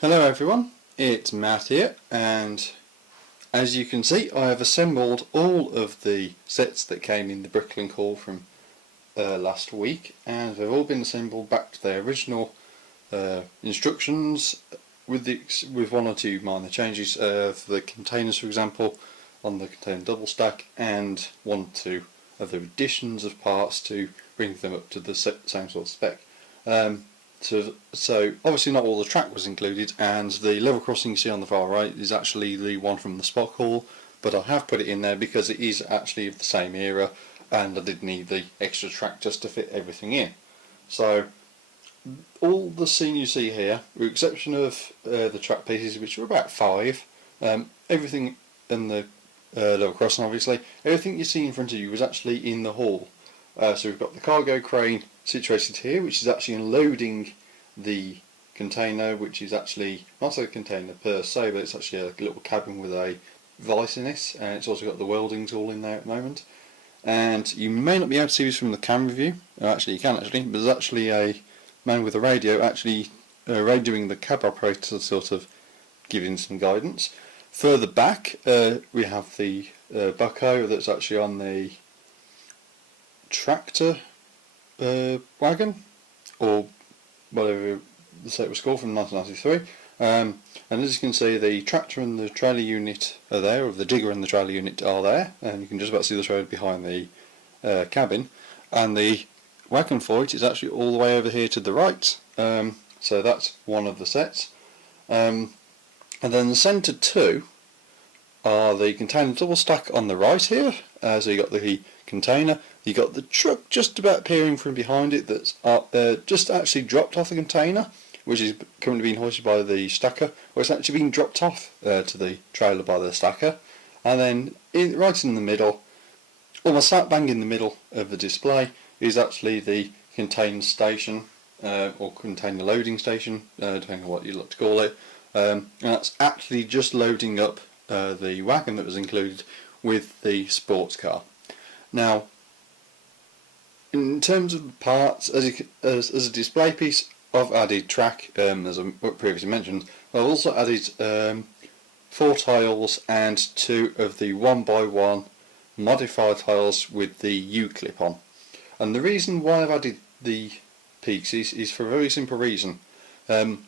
Hello everyone, it's Matt here, and as you can see I have assembled all of the sets that came in the Bricklink haul from last week, and they've all been assembled back to their original instructions with one or two minor changes for the containers, for example, on the container double stack, and one or two other additions of parts to bring them up to the same sort of spec. So obviously not all the track was included, and the level crossing you see on the far right is actually the one from the Spock haul, but I have put it in there because it is actually of the same era and I did need the extra track just to fit everything in. So all the scene you see here, with the exception of the track pieces, which are about 5, everything in the level crossing, obviously, everything you see in front of you was actually in the haul. So we've got the cargo crane situated here, which is actually unloading the container, which is actually not a container per se, but it's actually a little cabin with a vice in it, and it's also got the welding tool in there at the moment. And you may not be able to see this from the camera view, actually you can actually, but there's actually a man with a radio actually radioing the cab operator, sort of giving some guidance. Further back we have the bucko that's actually on the tractor wagon, or whatever the set was called, from 1993. And as you can see, the tractor and the trailer unit are there, or the digger and the trailer unit are there, and you can just about see the trailer behind the cabin. And the wagon for it is actually all the way over here to the right, so that's one of the sets. And then the centre two are the container double stack on the right here. So you got the container, you got the truck just about appearing from behind it that's just actually dropped off the container, which is currently being hoisted by the stacker, or it's actually being dropped off to the trailer by the stacker. And then right in the middle, almost slap bang in the middle of the display, is actually the container station, or container loading station, depending on what you'd like to call it. And that's actually just loading up the wagon that was included with the sports car. Now, in terms of parts, as a display piece, I've added track, as I previously mentioned. I've also added 4 tiles and 2 of the 1x1 modified tiles with the U-clip on. And the reason why I've added the pieces is for a very simple reason. The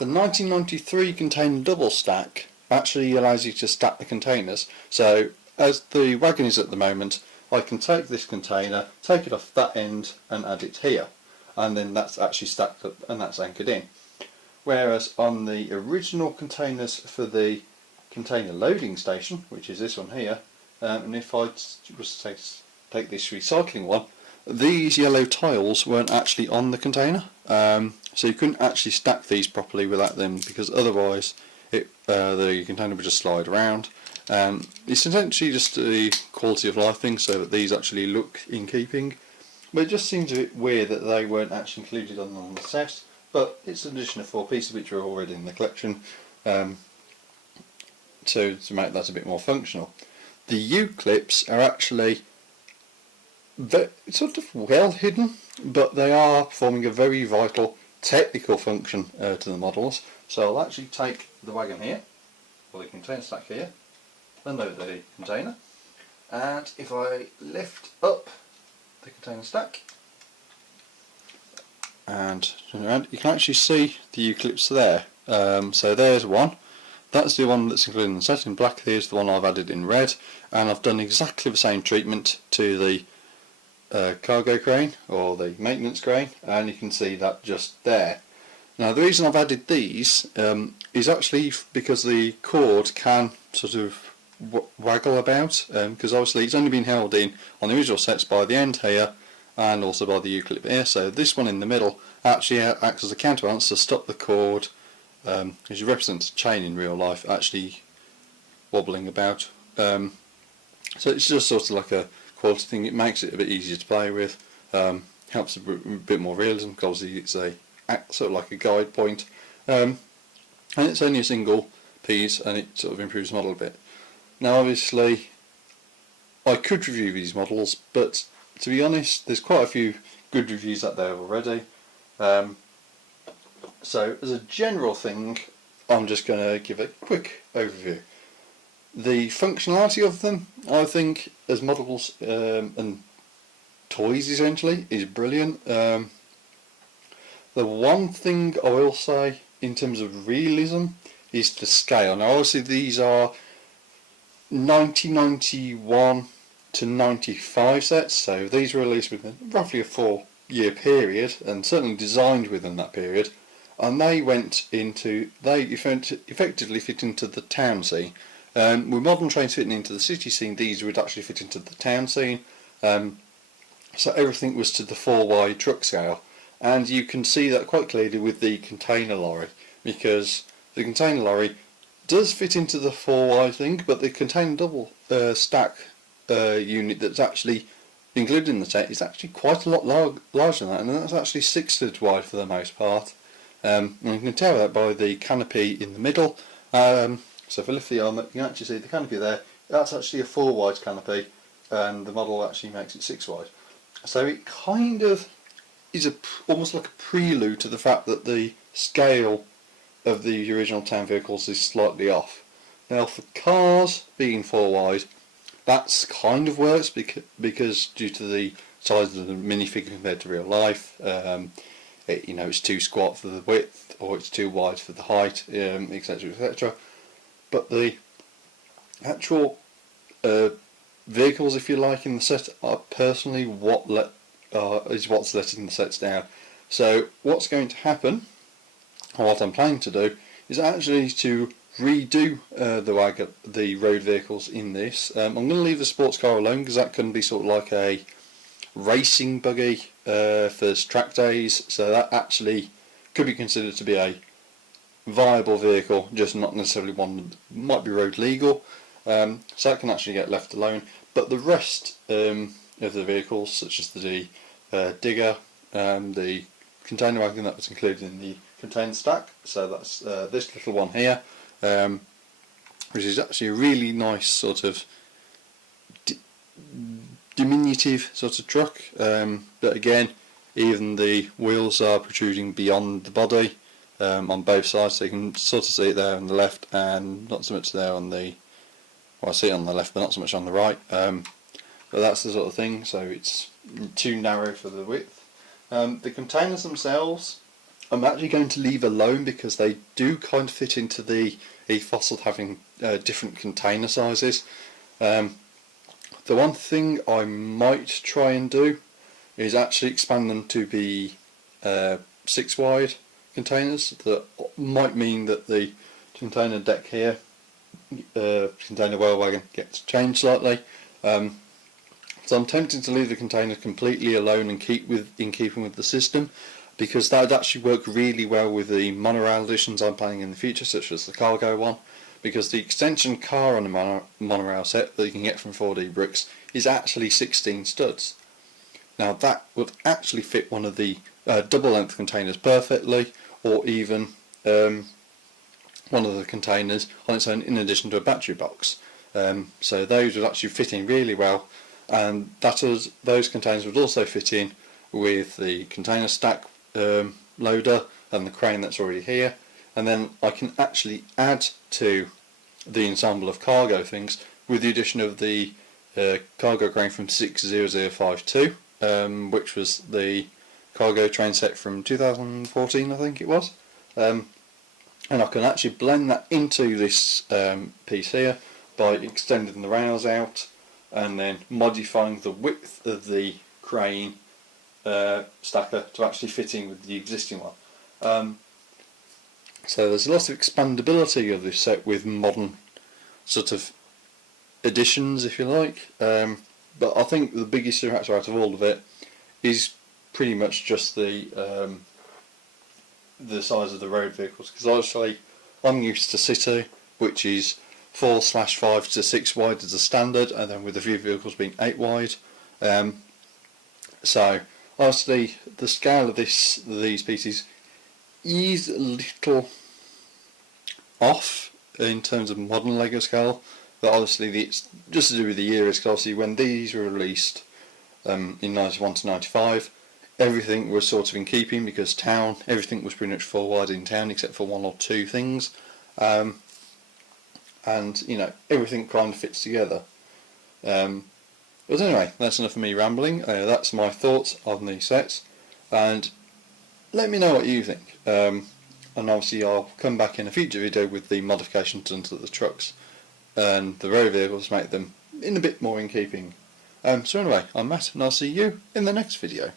1993 container double stack actually allows you to stack the containers. So as the wagon is at the moment, I can take this container, take it off that end and add it here, and then that's actually stacked up and that's anchored in. Whereas on the original containers for the container loading station, which is this one here, and if I was to take this recycling one, these yellow tiles weren't actually on the container, so you couldn't actually stack these properly without them, because otherwise the container would just slide around. It's essentially just a quality of life thing, so that these actually look in keeping. But it just seems a bit weird that they weren't actually included on the set, but it's an addition of 4 pieces which are already in the collection, to make that a bit more functional. The U-clips are actually sort of well hidden, but they are performing a very vital technical function to the models. So I'll actually take the wagon here, or the container stack here, unload the container, and if I lift up the container stack and turn around, you can actually see the U-clips there. So there's one. That's the one that's included in the set in black. Here's the one I've added in red, and I've done exactly the same treatment to the cargo crane, or the maintenance crane, and you can see that just there. Now the reason I've added these is actually because the cord can sort of waggle about, because obviously it's only been held in on the original sets by the end here and also by the U-clip here, so this one in the middle actually acts as a counterbalance to stop the cord, as you represent a chain in real life, actually wobbling about. So it's just sort of like a quality thing. It makes it a bit easier to play with, helps a bit more realism, because it's a sort of like a guide point, and it's only a single piece, and it sort of improves the model a bit. Now obviously I could review these models, but to be honest, there's quite a few good reviews out there already. So as a general thing, I'm just going to give a quick overview. The functionality of them, I think, as models and toys essentially, is brilliant. The one thing I will say in terms of realism is the scale. Now obviously these are 1991 to 95 sets, so these were released within roughly a 4-year period, and certainly designed within that period, and they effectively fit into the town scene. With modern trains fitting into the city scene, these would actually fit into the town scene. So everything was to the 4-wide truck scale, and you can see that quite clearly with the container lorry, because the container lorry does fit into the 4-wide thing, but the container double stack unit that's actually included in the set is actually quite a lot larger than that, and that's actually 6 studs wide for the most part. And you can tell that by the canopy in the middle. So if I lift the arm, you can actually see the canopy there. That's actually a 4-wide canopy, and the model actually makes it 6 wide. So it kind of is almost like a prelude to the fact that the scale of the original town vehicles is slightly off. Now for cars being 4 wide, that's kind of works because due to the size of the minifigure compared to real life, it's too squat for the width, or it's too wide for the height, etc., etc. But the actual vehicles, if you like, in the set are personally is what's letting the sets down. So what's going to happen, or what I'm planning to do, is actually to redo the road vehicles in this. I'm going to leave the sports car alone because that can be sort of like a racing buggy for track days, so that actually could be considered to be a viable vehicle, just not necessarily one that might be road legal, so that can actually get left alone. But the rest of the vehicles, such as the digger, the container wagon that was included in the container stack, so that's this little one here, which is actually a really nice sort of diminutive sort of truck, but again, even the wheels are protruding beyond the body on both sides, so you can sort of see it there on the left and not so much there on the, well, I see it on the left but not so much on the right, but that's the sort of thing, so it's too narrow for the width. The containers themselves I'm actually going to leave alone because they do kind of fit into the ethos of having different container sizes. The one thing I might try and do is actually expand them to be 6 wide containers. That might mean that the container deck here, container wheel wagon, gets changed slightly. So I'm tempted to leave the container completely alone and in keeping with the system, because that would actually work really well with the monorail editions I'm planning in the future, such as the cargo one, because the extension car on the monorail set that you can get from 4D Bricks is actually 16 studs. Now that would actually fit one of the double length containers perfectly, or even one of the containers on its own in addition to a battery box. So those would actually fit in really well, and those containers would also fit in with the container stack loader and the crane that's already here, and then I can actually add to the ensemble of cargo things with the addition of the cargo crane from 60052, which was the cargo train set from 2014 I think it was, and I can actually blend that into this piece here by extending the rails out and then modifying the width of the crane stacker to actually fit in with the existing one. So there's a lot of expandability of this set with modern sort of additions, if you like, but I think the biggest factor out of all of it is pretty much just the size of the road vehicles, because obviously I'm used to City, which is 4/5 to 6 wide as a standard, and then with a few vehicles being 8 wide. So obviously the scale of these pieces is a little off in terms of modern Lego scale, but obviously it's just to do with the years, because obviously when these were released in 91 to 95, everything was sort of in keeping, because town, everything was pretty much forward in town except for one or two things, and you know, everything kind of fits together. But anyway, that's enough of me rambling. That's my thoughts on the sets, and let me know what you think. And obviously I'll come back in a future video with the modifications done to the trucks and the road vehicles to make them in a bit more in keeping. So anyway, I'm Matt, and I'll see you in the next video.